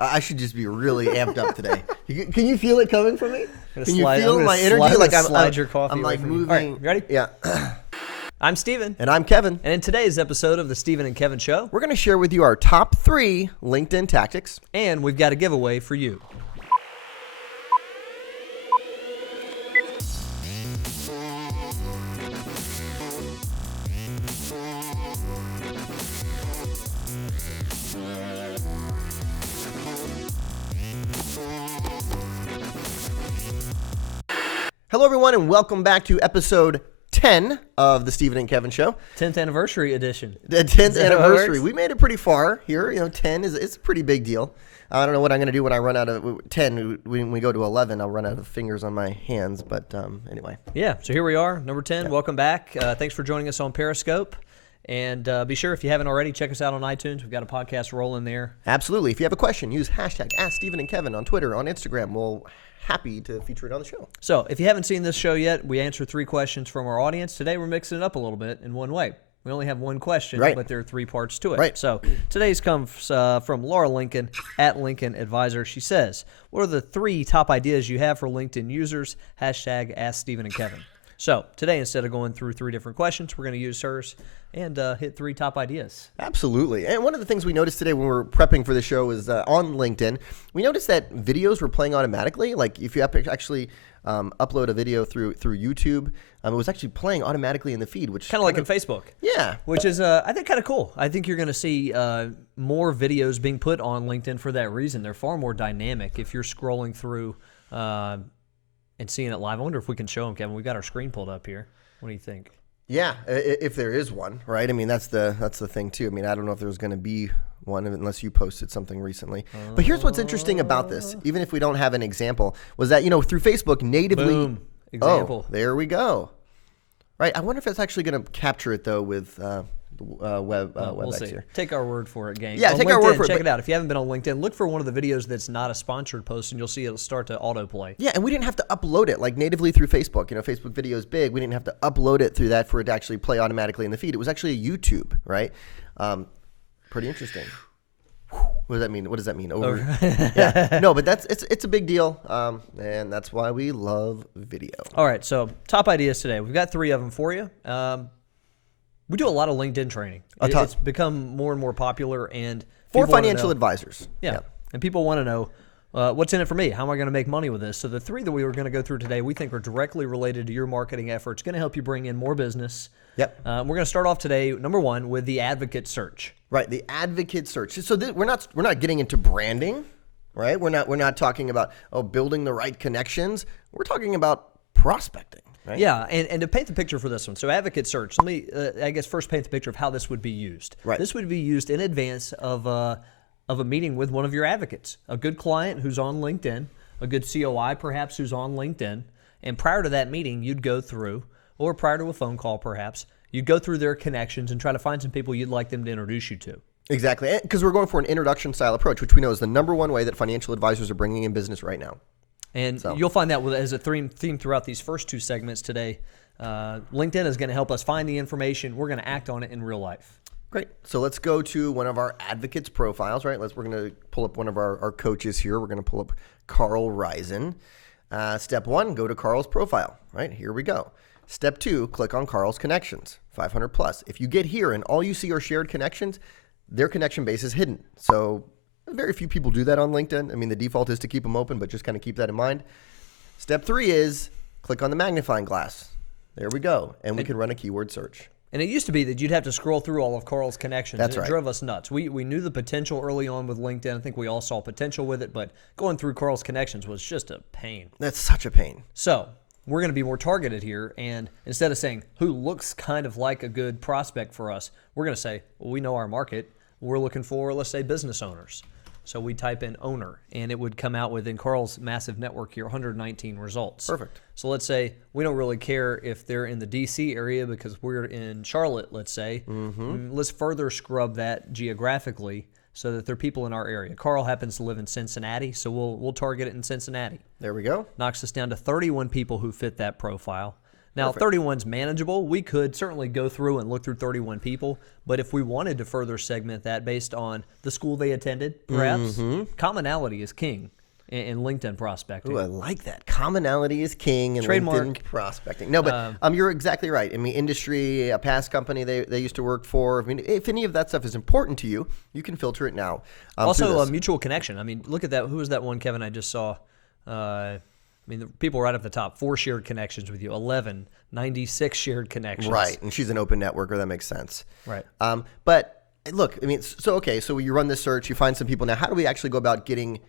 I should just be really amped up today. Can you feel it coming from me? Can you slide- feel I'm gonna my energy? slide- Like slide your coffee I'm away like from you. moving. All right, you ready? Yeah. I'm Steven. And I'm Kevin. And in today's episode of the Steven and Kevin Show, We're going to share with you our top 3 LinkedIn tactics. and we've got a giveaway for you. Hello, everyone, and welcome back to episode 10 of the Steven and Kevin Show. 10th anniversary edition. The 10th that how it anniversary. works? We made it pretty far here. 10 it's a pretty big deal. I don't know what I'm going to do when I run out of 10. When we go to 11, I'll run out of fingers on my hands. But anyway. Yeah, so here we are, number 10. Welcome back. Thanks for joining us on Periscope. And be sure, if you haven't already, check us out on iTunes. We've got a podcast rolling there. Absolutely. If you have a question, use hashtag #AskStevenandKevin on Twitter, on Instagram. We'll happy to feature it on the show. So if you haven't seen this show yet, we answer 3 questions from our audience. Today we're mixing it up a little bit in one way. We only have one question, Right. but there are 3 parts to it. Right. So today's comes from Laura Lincoln at Lincoln Advisor. She says, what are the 3 top ideas you have for LinkedIn users? Hashtag Ask Steven and Kevin. So today, instead of going through 3 different questions, we're going to use hers and hit 3 top ideas. Absolutely. And one of the things we noticed today when we were prepping for the show is on LinkedIn, we noticed that videos were playing automatically. Like if you actually upload a video through YouTube, it was actually playing automatically in the feed, which Kind of like in Facebook. Yeah. Which is, I think, kind of cool. I think you're going to see more videos being put on LinkedIn for that reason. They're far more dynamic if you're scrolling through and seeing it live. I wonder if we can show them, Kevin. We've got our screen pulled up here. What do you think? Yeah, if there is one, right? I mean, that's the thing too. I mean, I don't know if there's going to be one unless you posted something recently. But here's what's interesting about this, even if we don't have an example, was that, through Facebook natively. Boom. Example. Oh, there we go. Right. I wonder if it's actually going to capture it though with WebEx We'll see. here. Take our word for it, gang. Yeah, on take our word LinkedIn, for it, Check but- it out. If you haven't been on LinkedIn, look for one of the videos that's not a sponsored post, and you'll see it'll start to autoplay. Yeah, and we didn't have to upload it like natively through Facebook. Facebook video is big. We didn't have to upload it through that for it to actually play automatically in the feed. It was actually a YouTube, right? Pretty interesting. What does that mean? What does that mean? Over. Yeah. No, but it's a big deal, and that's why we love video. All right, so top ideas today. We've got 3 of them for you. We do a lot of LinkedIn training. ton. It's become more and more popular, and For people wanna financial know- advisors. Yeah. And people want to know, what's in it for me? How am I going to make money with this? So the 3 that we were going to go through today, we think are directly related to your marketing efforts, going to help you bring in more business. Yep. We're going to start off today, number 1, with the advocate search. Right, the advocate search. So we're not getting into branding, right? We're not talking about building the right connections. We're talking about prospecting, right? Yeah, and to paint the picture for this one, so advocate search, let me, I guess, first paint the picture of how this would be used. Right. This would be used in advance of a meeting with one of your advocates, a good client who's on LinkedIn, a good COI perhaps who's on LinkedIn, and prior to that meeting, you'd go through, or prior to a phone call perhaps, you'd go through their connections and try to find some people you'd like them to introduce you to. Exactly, because we're going for an introduction style approach, which we know is the number one way that financial advisors are bringing in business right now. And you'll find that as a theme throughout these first 2 segments today. LinkedIn is going to help us find the information. We're going to act on it in real life. Great. So let's go to one of our advocates' profiles, right? We're going to pull up one of our coaches here. We're going to pull up Carl Reisen. Step 1, go to Carl's profile, right? Here we go. Step 2, click on Carl's connections, 500 plus. If you get here and all you see are shared connections, their connection base is hidden. So very few people do that on LinkedIn. I mean, the default is to keep them open, but just kind of keep that in mind. Step 3 is click on the magnifying glass. There we go. And we can run a keyword search. And it used to be that you'd have to scroll through all of Carl's connections. That's and it right. drove us nuts. We knew the potential early on with LinkedIn. I think we all saw potential with it, but going through Carl's connections was just a pain. That's such a pain. So we're going to be more targeted here, and instead of saying who looks kind of like a good prospect for us, we're going to say, well, we know our market. We're looking for, let's say, business owners. So we type in owner, and it would come out within Carl's massive network here, 119 results. Perfect. So let's say we don't really care if they're in the D.C. area because we're in Charlotte, let's say. Let's further scrub that geographically so that they're people in our area. Carl happens to live in Cincinnati, so we'll target it in Cincinnati. There we go. Knocks us down to 31 people who fit that profile. Now, 31's manageable. We could certainly go through and look through 31 people, but if we wanted to further segment that based on the school they attended, perhaps, commonality is king in LinkedIn prospecting. Ooh, I like that. Commonality is king in Trademark. LinkedIn prospecting. No, but you're exactly right. I mean, industry, a past company they used to work for. I mean, if any of that stuff is important to you, you can filter it now. Also, a mutual connection. I mean, look at that. Who was that one, Kevin, I just saw? I mean, the people right at the top, 4 shared connections with you, 11, 96 shared connections. Right, and she's an open networker. That makes sense. Right. But look, I mean, so you run this search, you find some people. Now, how do we actually go about getting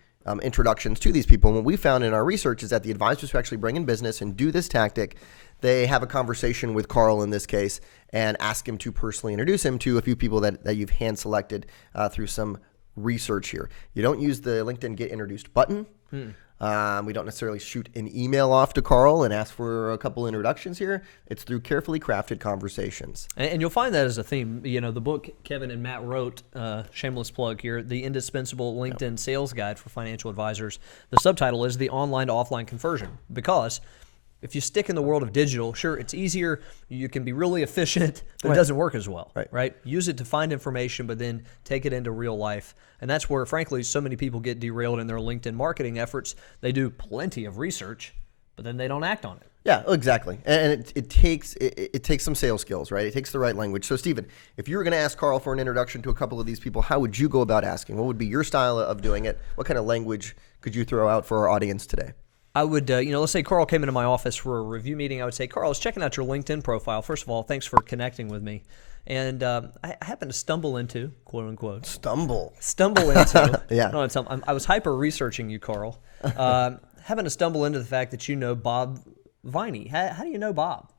introductions to these people? And what we found in our research is that the advisors who actually bring in business and do this tactic, they have a conversation with Carl in this case and ask him to personally introduce him to a few people that you've hand selected through some research here. You don't use the LinkedIn Get Introduced button. We don't necessarily shoot an email off to Carl and ask for a couple introductions here. It's through carefully crafted conversations. And you'll find that as a theme. You know, the book Kevin and Matt wrote, shameless plug here, The Indispensable LinkedIn Sales Guide for Financial Advisors. The subtitle is The Online to Offline Conversion, because if you stick in the world of digital, sure, it's easier. You can be really efficient, but it doesn't work as well, right? Use it to find information, but then take it into real life. And that's where, frankly, so many people get derailed in their LinkedIn marketing efforts. They do plenty of research, but then they don't act on it. Yeah, exactly. And it takes some sales skills, right? It takes the right language. So, Stephen, if you were going to ask Carl for an introduction to a couple of these people, how would you go about asking? What would be your style of doing it? What kind of language could you throw out for our audience today? I would, let's say Carl came into my office for a review meeting. I would say, Carl, I was checking out your LinkedIn profile. First of all, thanks for connecting with me. And I happened to stumble into, quote unquote. Stumble into. Yeah. No, I was hyper researching you, Carl. Happened to stumble into the fact that you know Bob Viney. How do you know Bob?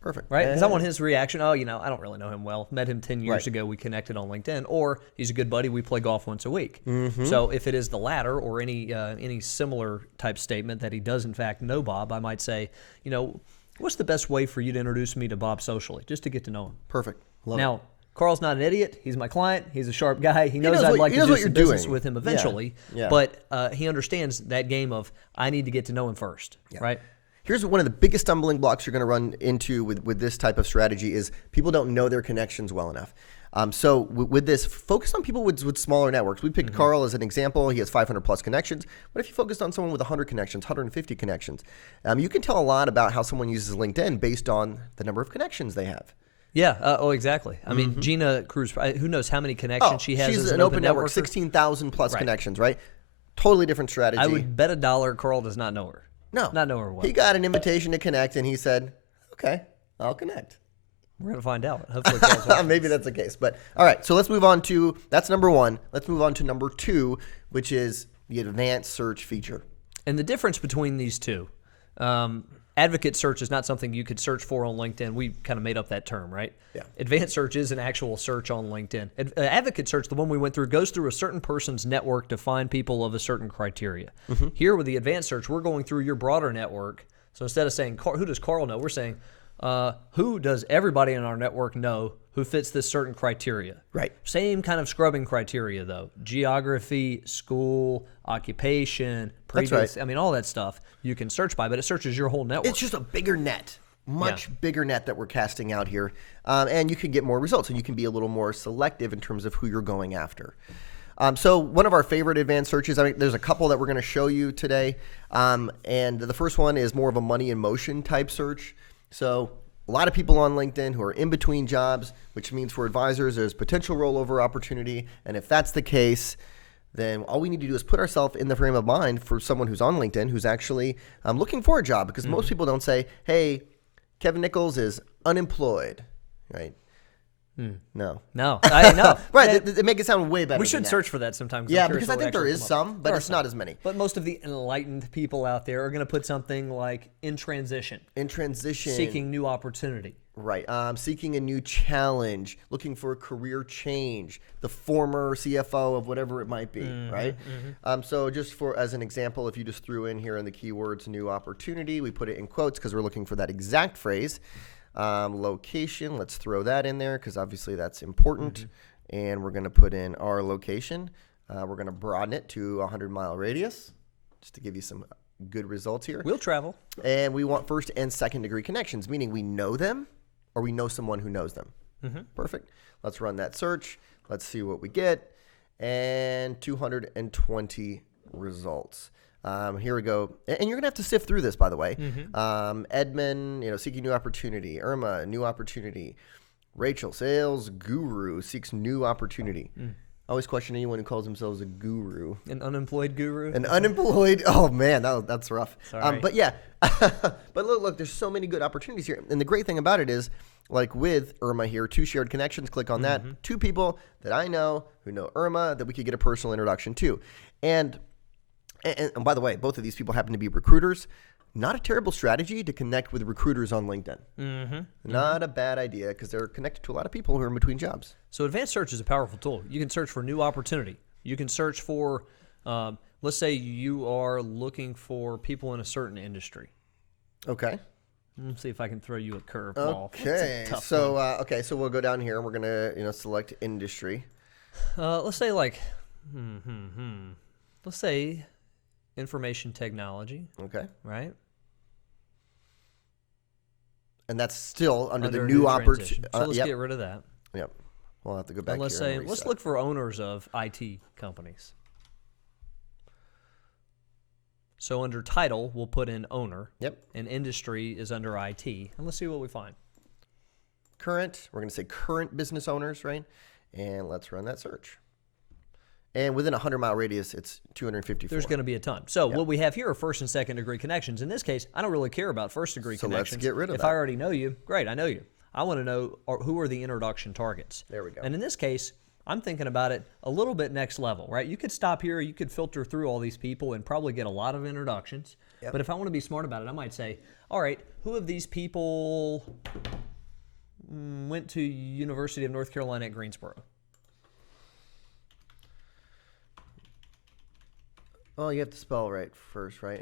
Perfect. Right? Because I want his reaction. Oh, I don't really know him well. Met him 10 years ago. We connected on LinkedIn. Or he's a good buddy. We play golf once a week. So if it is the latter or any similar type statement that he does, in fact, know Bob, I might say, what's the best way for you to introduce me to Bob socially, just to get to know him? Perfect. Love now, it. Carl's not an idiot. He's my client. He's a sharp guy. He knows I'd like to do some business with him eventually. Yeah. But he understands that game of I need to get to know him first, right? Here's one of the biggest stumbling blocks you're going to run into with this type of strategy is people don't know their connections well enough. So with this, focus on people with smaller networks. We picked Carl as an example. He has 500 plus connections. What if you focused on someone with 100 connections, 150 connections? You can tell a lot about how someone uses LinkedIn based on the number of connections they have. Yeah. Exactly. I mean, Gina Cruz, who knows how many connections she has she's as an open network, networker? 16,000 plus connections, right? Totally different strategy. I would bet $1 Carl does not know her. No. Not know her well. He got an invitation to connect, and he said, okay, I'll connect. We're going to find out. Hopefully Carl's watching. Maybe that's the case. But all right, so let's move on to, that's number one. Let's move on to number 2, which is the advanced search feature. And the difference between these two, advocate search is not something you could search for on LinkedIn. We kind of made up that term, right? Yeah. Advanced search is an actual search on LinkedIn. Advocate search, the one we went through, goes through a certain person's network to find people of a certain criteria. Here with the advanced search, we're going through your broader network. So instead of saying, who does Carl know? We're saying, who does everybody in our network know who fits this certain criteria? Right. Same kind of scrubbing criteria, though. Geography, school, occupation, previous. That's right. I mean, all that stuff you can search by, but it searches your whole network. It's just a bigger net, much bigger net that we're casting out here. And you can get more results, and you can be a little more selective in terms of who you're going after. So one of our favorite advanced searches, I mean, there's a couple that we're going to show you today. And the first one is more of a money in motion type search. So a lot of people on LinkedIn who are in between jobs, which means for advisors, there's potential rollover opportunity. And if that's the case, then all we need to do is put ourselves in the frame of mind for someone who's on LinkedIn who's actually looking for a job, because most people don't say, hey, Kevin Nichols is unemployed, right? No. I know. Right, they make it sound way better. We should than that. search for that sometime. Yeah, because I think there is some, but it's not as many. But most of the enlightened people out there are going to put something like in transition, seeking new opportunity. Right. Seeking a new challenge, looking for a career change, the former CFO of whatever it might be, right? So just as an example, if you just threw in here in the keywords new opportunity, we put it in quotes because we're looking for that exact phrase. Location, let's throw that in there because obviously that's important. And we're going to put in our location. We're going to broaden it to a 100-mile radius just to give you some good results here. We'll travel. And we want first and second degree connections, meaning we know them or we know someone who knows them. Perfect. Let's run that search. Let's see what we get. And 220 results. Here we go. And you're going to have to sift through this, by the way. Edmund, seeking new opportunity. Irma, new opportunity. Rachel, sales guru, seeks new opportunity. I always question anyone who calls themselves a guru. An unemployed guru? An unemployed. Oh, man, that's rough. Sorry. But yeah. But look, there's so many good opportunities here. And the great thing about it is, like with Irma here, 2 shared connections, click on that. 2 people that I know who know Irma that we could get a personal introduction to. And by the way, both of these people happen to be recruiters. Not a terrible strategy to connect with recruiters on LinkedIn. Not a bad idea because they're connected to a lot of people who are in between jobs. So advanced search is a powerful tool. You can search for new opportunity. You can search for, let's say you are looking for people in a certain industry. Okay. Let's see if I can throw you a curveball. Okay. So we'll go down here and we're gonna select industry. Let's say let's say information technology. Okay. Right. And that's still under the a new transition. opportunity. So let's get rid of that. Yep. We'll have to go back And let's here. say let's look for owners of IT companies. So under title, we'll put in owner. Yep. And industry is under IT. And let's see what we find. Current. We're going to say current business owners, right? And let's run that search. And within a 100-mile radius, it's 254. There's going to be a ton. So what we have here are first and second degree connections. In this case, I don't really care about first degree connections. So let's get rid of that. that. If I already know you, great, I know you. I want to know who are the introduction targets. There we go. And in this case, I'm thinking about it a little bit next level, right? You could stop here, you could filter through all these people and probably get a lot of introductions. Yep. But if I want to be smart about it, I might say, all right, who of these people went to University of North Carolina at Greensboro? Oh, you have to spell right first, right?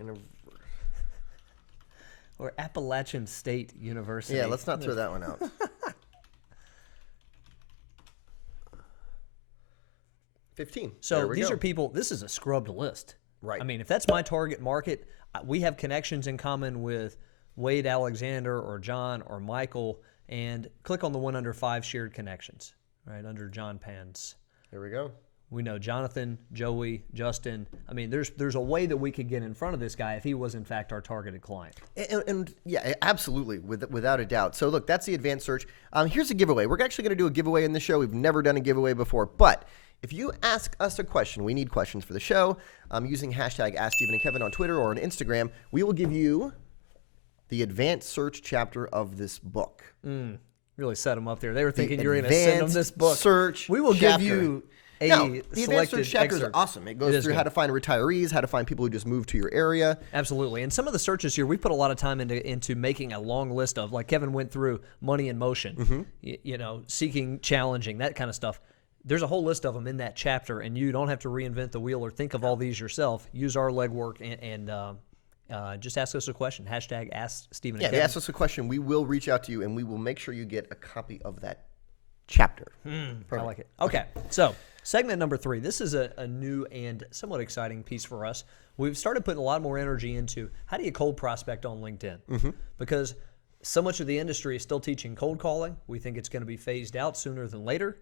Or Appalachian State University. Yeah, let's not throw that one out. So these are people, this is a scrubbed list. Right. I mean, if that's my target market, we have connections in common with Wade Alexander or John or Michael, and click on the one under 5 shared connections, right, under John Pans. There we go. We know Jonathan, Joey, Justin. I mean, there's a way that we could get in front of this guy if he was, in fact, our targeted client. And yeah, absolutely, without a doubt. So look, that's the advanced search. Here's a giveaway. We're actually going to do a giveaway in the show. We've never done a giveaway before. But if you ask us a question, we need questions for the show, using hashtag AskStephen and Kevin on Twitter or on Instagram, we will give you the advanced search chapter of this book. Really set them up there. They were thinking you were going to send them this book. Search we will chapter. give you a the advanced search chapter is awesome. It goes through how to find retarees, how to find people who just moved to your area. Absolutely. And some of the searches here, we put a lot of time into making a long list of, like Kevin went through, money in motion, seeking, challenging, that kind of stuff. There's a whole list of them in that chapter, and you don't have to reinvent the wheel or think of all these yourself. Use our legwork and just ask us a question. Hashtag AskStephen and Kevin. Yeah, ask us a question. We will reach out to you, and we will make sure you get a copy of that chapter. I like it. Okay, so segment number 3. This is a new and somewhat exciting piece for us. We've started putting a lot more energy into how do you cold prospect on LinkedIn? Because so much of the industry is still teaching cold calling. We think it's going to be phased out sooner than later.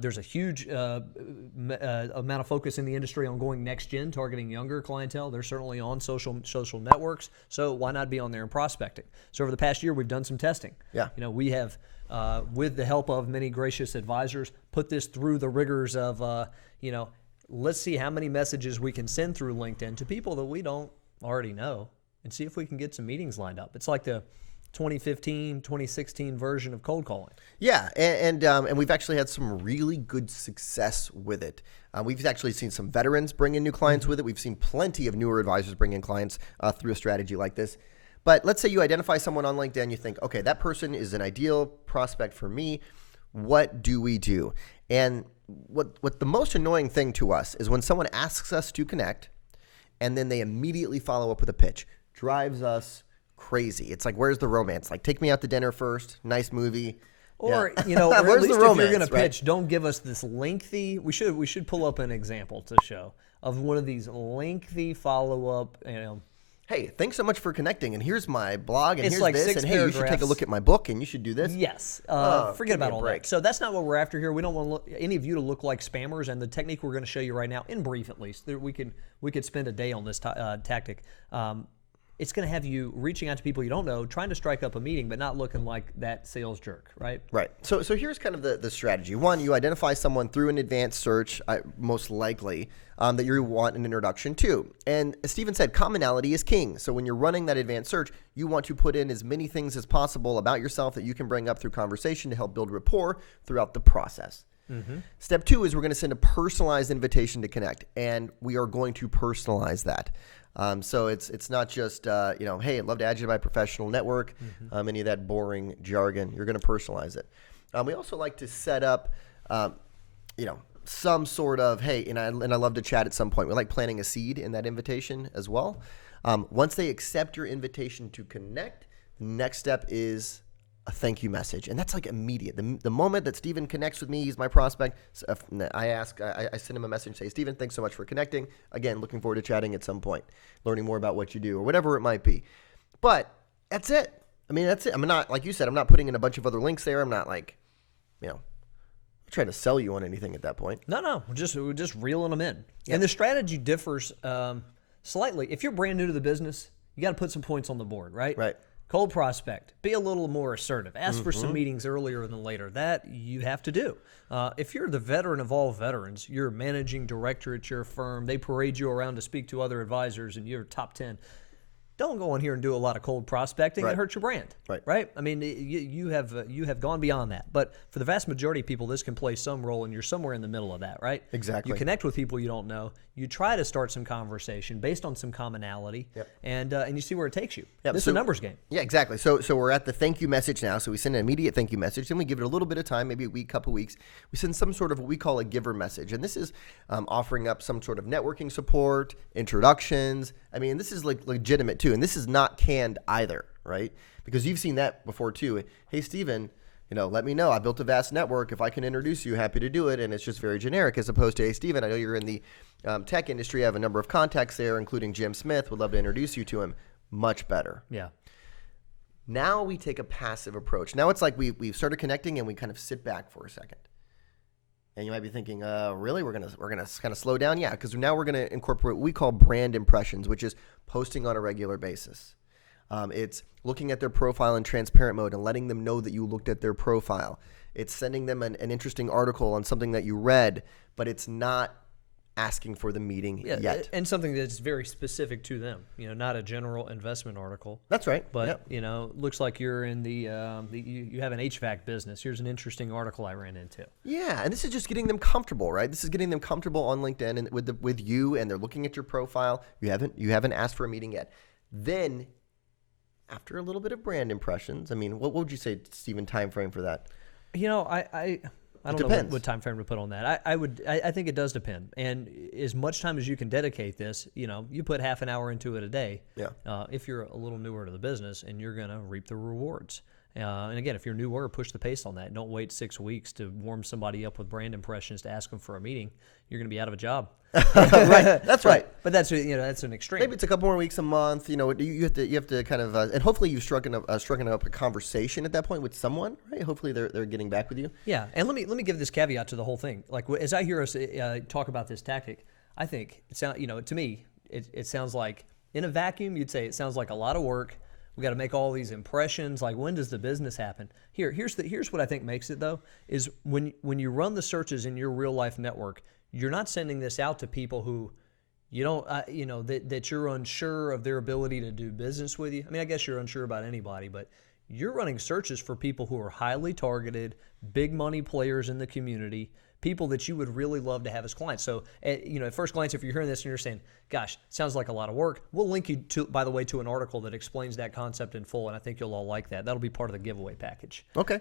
There's a huge amount of focus in the industry on going next gen, targeting younger clientele. They're certainly on social networks, so why not be on there and prospecting? So over the past year, we've done some testing. Yeah. We have, with the help of many gracious advisors, put this through the rigors of, let's see how many messages we can send through LinkedIn to people that we don't already know, and see if we can get some meetings lined up. It's like the 2015, 2016 version of cold calling. Yeah, and we've actually had some really good success with it. We've actually seen some veterans bring in new clients with it. We've seen plenty of newer advisors bring in clients through a strategy like this. But let's say you identify someone on LinkedIn, you think, okay, that person is an ideal prospect for me. What do we do? And what the most annoying thing to us is when someone asks us to connect and then they immediately follow up with a pitch. Drives us crazy. It's like, where's the romance? Like, take me out to dinner first. Nice movie. Or, or at Where's least the romance, if you're going to right? pitch, don't give us this lengthy. We should pull up an example to show of one of these lengthy follow-up, hey, thanks so much for connecting, and here's my blog, and It's here's like this, 6 and hey, you should take a paragraphs. look at my book, and you should do this. Yes. Oh, Forget give me about a all break. that. So that's not what we're after here. We don't want any of you to look like spammers. And the technique we're going to show you right now, in brief at least, we could spend a day on this tactic. It's going to have you reaching out to people you don't know, trying to strike up a meeting, but not looking like that sales jerk, right? Right. So here's kind of the strategy. One, you identify someone through an advanced search, most likely, that you want an introduction to. And as Stephen said, commonality is king. So when you're running that advanced search, you want to put in as many things as possible about yourself that you can bring up through conversation to help build rapport throughout the process. Step 2 is we're going to send a personalized invitation to connect, and we are going to personalize that. So it's not just hey, I'd love to add you to my professional network. Any of that boring jargon, you're going to personalize it. We also like to set up, some sort of hey, and I love to chat at some point. We like planting a seed in that invitation as well. Once they accept your invitation to connect, the next step is a thank you message, and that's like immediate. The moment that Stephen connects with me, he's my prospect. I send him a message, say, Stephen, thanks so much for connecting. Again, looking forward to chatting at some point, learning more about what you do or whatever it might be. But that's it. I mean, that's it. I'm not, like you said, I'm not putting in a bunch of other links there. I'm not like, trying to sell you on anything at that point. No, we're just reeling them in. Yep. And the strategy differs slightly. If you're brand new to the business, you got to put some points on the board, right? Right. Cold prospect. Be a little more assertive. Ask for some meetings earlier than later. That you have to do. If you're the veteran of all veterans, you're a managing director at your firm, they parade you around to speak to other advisors, and you're top 10. Don't go in here and do a lot of cold prospecting. Right. It hurts your brand. Right. I mean, you have gone beyond that. But for the vast majority of people, this can play some role, and you're somewhere in the middle of that, right? Exactly. You connect with people you don't know. You try to start some conversation based on some commonality, Yep. and you see where it takes you. Yep. This is a numbers game. Yeah, exactly. So we're at the thank you message now. So we send an immediate thank you message. Then we give it a little bit of time, maybe a week, couple weeks. We send some sort of what we call a giver message. And this is offering up some sort of networking support, introductions. I mean, this is like legitimate too. And this is not canned either, right? Because you've seen that before too. Hey, Stephen, let me know. I built a vast network. If I can introduce you, happy to do it. And it's just very generic as opposed to, hey, Stephen, I know you're in the tech industry. I have a number of contacts there, including Jim Smith. Would love to introduce you to him. Much better. Yeah. Now we take a passive approach. Now it's like we've started connecting and we kind of sit back for a second. And you might be thinking, really? We're gonna kind of slow down? Yeah, because now we're gonna incorporate what we call brand impressions, which is posting on a regular basis. It's looking at their profile in transparent mode and letting them know that you looked at their profile. It's sending them an interesting article on something that you read, but it's not asking for the meeting yet. And something that's very specific to them, not a general investment article. That's right. But, looks like you're in you have an HVAC business. Here's an interesting article I ran into. Yeah, and this is just getting them comfortable, right? This is getting them comfortable on LinkedIn and with you, and they're looking at your profile. You haven't asked for a meeting yet. Then, after a little bit of brand impressions, I mean, what would you say, Stephen, time frame for that? I don't know what time frame to put on that. I think it does depend. And as much time as you can dedicate this, you put half an hour into it a day. Yeah. If you're a little newer to the business, and you're going to reap the rewards. And again, if you're newer, push the pace on that. Don't wait 6 weeks to warm somebody up with brand impressions to ask them for a meeting. You're going to be out of a job. Right. That's right. But that's an extreme. Maybe it's a couple more weeks, a month. You have to kind of and hopefully you've struck up a conversation at that point with someone, right? Hopefully they're getting back with you. Yeah, and let me give this caveat to the whole thing. Like as I hear us talk about this tactic, I think it sounds to me it sounds like in a vacuum you'd say it sounds like a lot of work. We got to make all these impressions. Like, when does the business happen? Here's what I think makes it though is when you run the searches in your real life network, you're not sending this out to people who you don't that you're unsure of their ability to do business with you. I mean, I guess you're unsure about anybody, but you're running searches for people who are highly targeted, big money players in the community, people that you would really love to have as clients. So, at first glance, if you're hearing this and you're saying, gosh, sounds like a lot of work, we'll link you by the way, to an article that explains that concept in full, and I think you'll all like that. That'll be part of the giveaway package. Okay.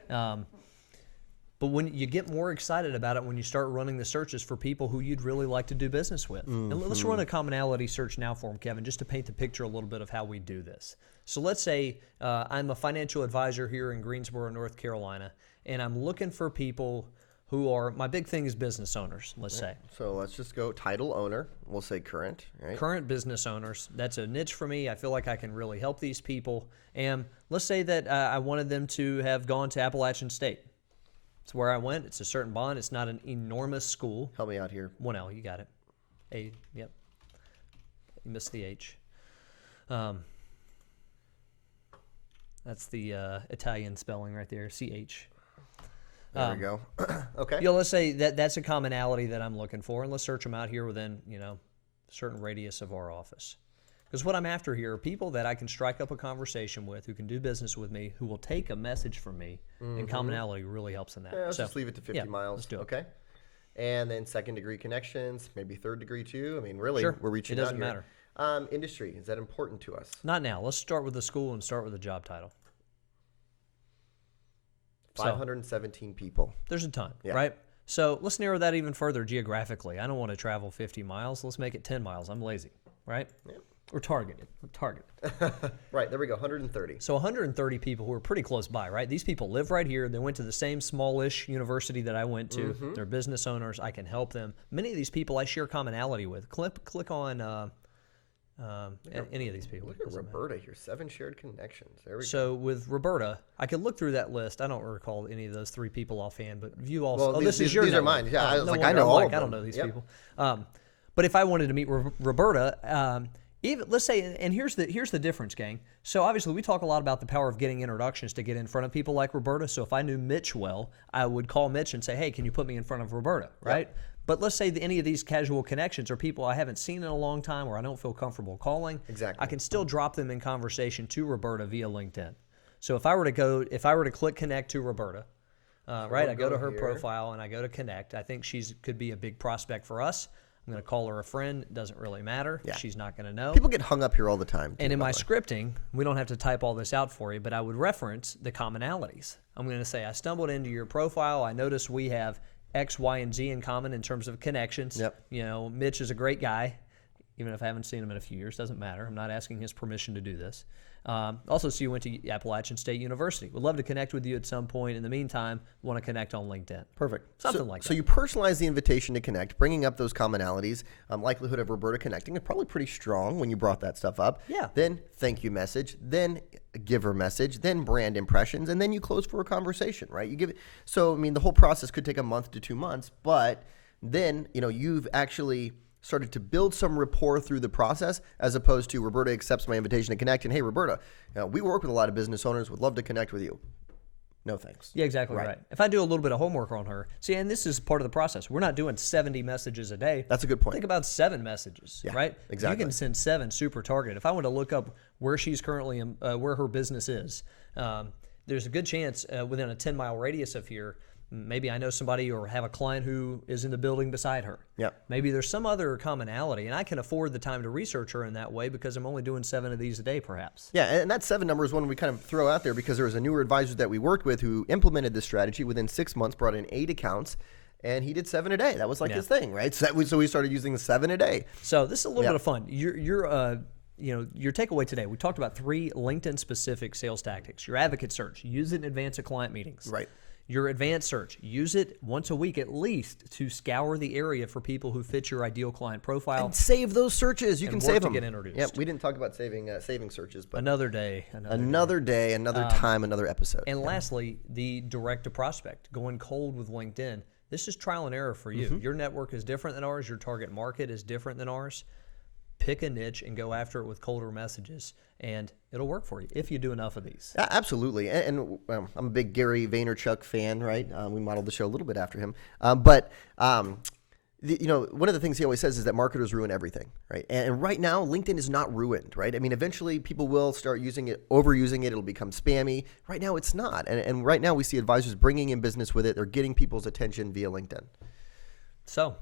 But when you get more excited about it when you start running the searches for people who you'd really like to do business with. Mm-hmm. And let's run a commonality search now for them, Kevin, just to paint the picture a little bit of how we do this. So let's say I'm a financial advisor here in Greensboro, North Carolina, and I'm looking for people who are, my big thing is business owners, let's say. So let's just go title owner. We'll say current, right? Current business owners. That's a niche for me. I feel like I can really help these people. And let's say that I wanted them to have gone to Appalachian State. It's where I went. It's a certain bond. It's not an enormous school. Help me out here. 1L, you got it. A, yep. You missed the H. That's the Italian spelling right there, CH. There we go. Okay. Let's say that's a commonality that I'm looking for, and let's search them out here within, a certain radius of our office. Because what I'm after here are people that I can strike up a conversation with, who can do business with me, who will take a message from me, and commonality really helps in that. Yeah, let's just leave it to 50 miles. Let's do it. Okay. And then second degree connections, maybe third degree too. I mean, really, Sure. we're reaching It doesn't out here. matter. Industry, is that important to us? Not now. Let's start with the school and start with the job title. 517 people. There's a ton, Yeah. right? So let's narrow that even further geographically. I don't want to travel 50 miles. Let's make it 10 miles. I'm lazy, right? Yeah. We're targeted. Right, there we go, 130. So 130 people who are pretty close by, right? These people live right here. They went to the same smallish university that I went to. They're business owners. I can help them. Many of these people I share commonality with. Click on any of these people. Look at Roberta here, 7 shared connections. There we go. So with Roberta, I could look through that list. I don't recall any of those 3 people offhand, but view also. Well, this is your these are network. mine. Yeah, I was no like, wonder. I know I'm all like, of I don't them. know these Yep. people. But if I wanted to meet Roberta, even let's say, and here's the difference, gang. So obviously we talk a lot about the power of getting introductions to get in front of people like Roberta. So if I knew Mitch well, I would call Mitch and say, hey, can you put me in front of Roberta, right? Yep. But let's say that any of these casual connections are people I haven't seen in a long time or I don't feel comfortable calling. Exactly. I can still drop them in conversation to Roberta via LinkedIn. So if I were to click connect to Roberta, right, I go to her profile and I go to connect. I think could be a big prospect for us. I'm going to call her a friend. It doesn't really matter. Yeah. She's not going to know. People get hung up here all the time. And in my scripting, we don't have to type all this out for you, but I would reference the commonalities. I'm going to say, I stumbled into your profile. I noticed we have X, Y, and Z in common in terms of connections. Yep. Mitch is a great guy, even if I haven't seen him in a few years. Doesn't matter. I'm not asking his permission to do this. Also, so you went to Appalachian State University. Would love to connect with you at some point. In the meantime, want to connect on LinkedIn. Perfect. Something like that. So you personalize the invitation to connect, bringing up those commonalities. Likelihood of Roberta connecting is probably pretty strong when you brought that stuff up. Yeah. Then thank you message, then giver message, then brand impressions, and then you close for a conversation, right? You give it. So I mean, the whole process could take a month to 2 months, but then you've actually started to build some rapport through the process, as opposed to Roberta accepts my invitation to connect, and hey, Roberta, we work with a lot of business owners, would love to connect with you. No thanks. Yeah, exactly right. If I do a little bit of homework on her, see, and this is part of the process. We're not doing 70 messages a day. That's a good point. Think about 7 messages, right? Exactly. You can send 7 super targeted. If I want to look up where she's currently, where her business is, there's a good chance within a 10-mile radius of here, maybe I know somebody or have a client who is in the building beside her. Yeah. Maybe there's some other commonality, and I can afford the time to research her in that way because I'm only doing 7 of these a day, perhaps. Yeah, and that 7 number is one we kind of throw out there because there was a newer advisor that we worked with who implemented this strategy within 6 months, brought in 8 accounts, and he did 7 a day. That was like his thing, right? So we started using the 7 a day. So this is a little bit of fun. Your takeaway today, we talked about 3 LinkedIn-specific sales tactics. Your advocate search, use it in advance of client meetings. Right. Your advanced search, use it once a week at least to scour the area for people who fit your ideal client profile. And save those searches. You can save them. Get introduced. Yep, we didn't talk about saving searches, but Another day. another day, another time, another episode. And lastly, the direct to prospect, going cold with LinkedIn. This is trial and error for you. Your network is different than ours. Your target market is different than ours. Pick a niche and go after it with colder messages, and it'll work for you if you do enough of these. Absolutely. And I'm a big Gary Vaynerchuk fan, right? We modeled the show a little bit after him. But one of the things he always says is that marketers ruin everything, right? And right now, LinkedIn is not ruined, right? I mean, eventually people will start using it, overusing it. It'll become spammy. Right now, it's not. And right now, we see advisors bringing in business with it. They're getting people's attention via LinkedIn. So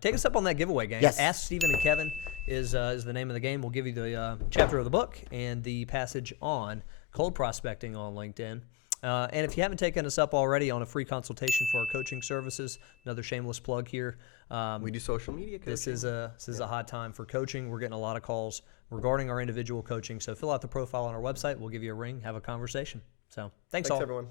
take us up on that giveaway, gang. Yes. Ask Stephen and Kevin is the name of the game. We'll give you the chapter of the book and the passage on cold prospecting on LinkedIn. And if you haven't taken us up already on a free consultation for our coaching services, another shameless plug here. We do social media coaching. This is a hot time for coaching. We're getting a lot of calls regarding our individual coaching. So fill out the profile on our website. We'll give you a ring, have a conversation. So thanks all. Everyone.